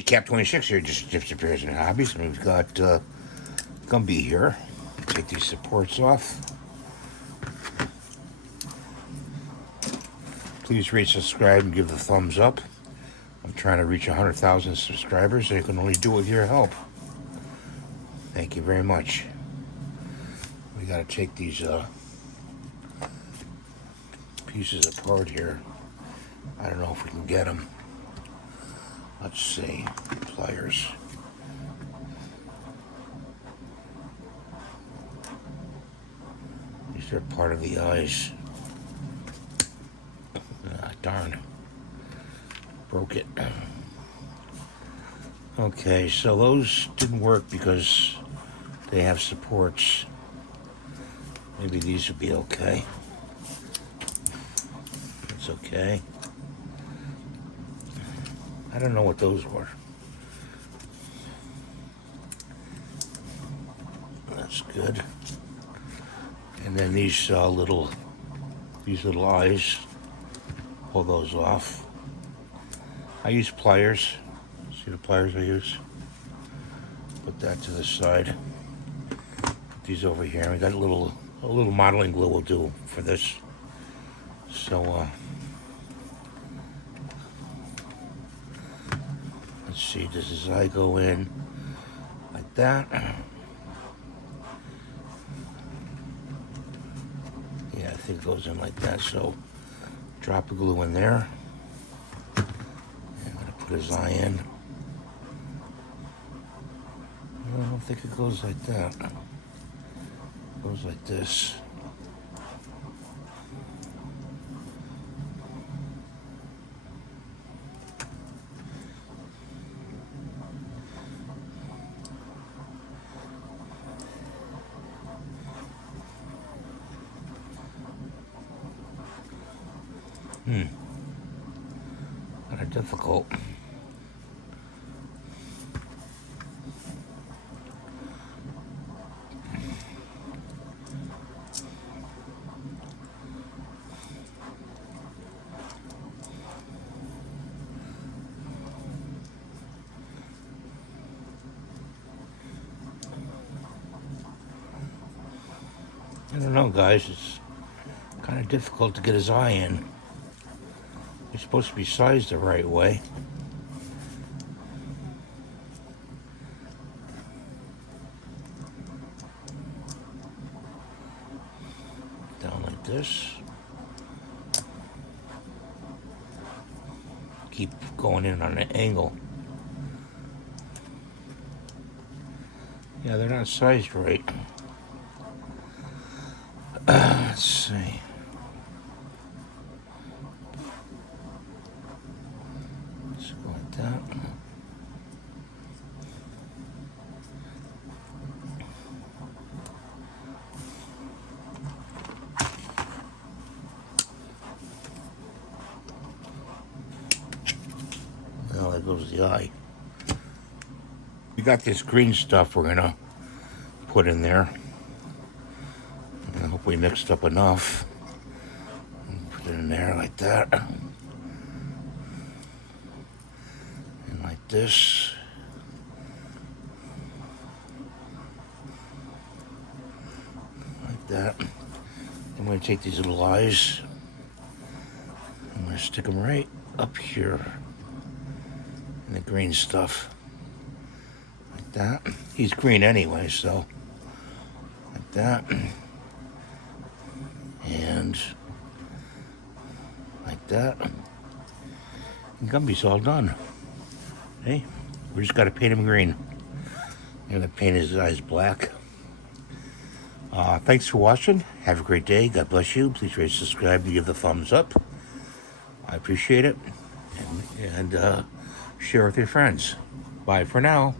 Cap 26 here just disappears in hobbies, and we've got Gumby here. Take these supports off. Please rate, subscribe, and give the thumbs up. I'm trying to reach 100,000 subscribers, and I can only do it with your help. Thank you very much. We got to take these pieces apart here. I don't know if we can get them. Let's see, pliers. These are part of the eyes. Ah, darn. Broke it. Okay, so those didn't work because they have supports. Maybe these would be okay. It's okay. I don't know what those were. That's good. And then these little eyes, pull those off. I use pliers. See the pliers I use? Put that to the side. Put these over here. We got a little modeling glue will do for this. So let's see, does his eye go in like that? Yeah, I think it goes in like that. So drop the glue in there. I'm gonna put his eye in. I don't think it goes like that. It goes like this. Kind of difficult. I don't know, guys. It's kind of difficult to get his eye in. It's supposed to be sized the right way. Down like this. Keep going in on an angle. Yeah, they're not sized right. Let's see. Let's go like that. Now there goes the eye. We got this green stuff we're gonna put in there. I hope we mixed up enough. Put it in there like that. And like this. Like that. I'm going to take these little eyes. I'm going to stick them right up here in the green stuff. Like that. He's green anyway, so like that. And like that. And Gumby's all done. Hey, we just got to paint him green. I'm going to paint his eyes black. Thanks for watching. Have a great day. God bless you. Please rate, subscribe, and give the thumbs up. I appreciate it. And share with your friends. Bye for now.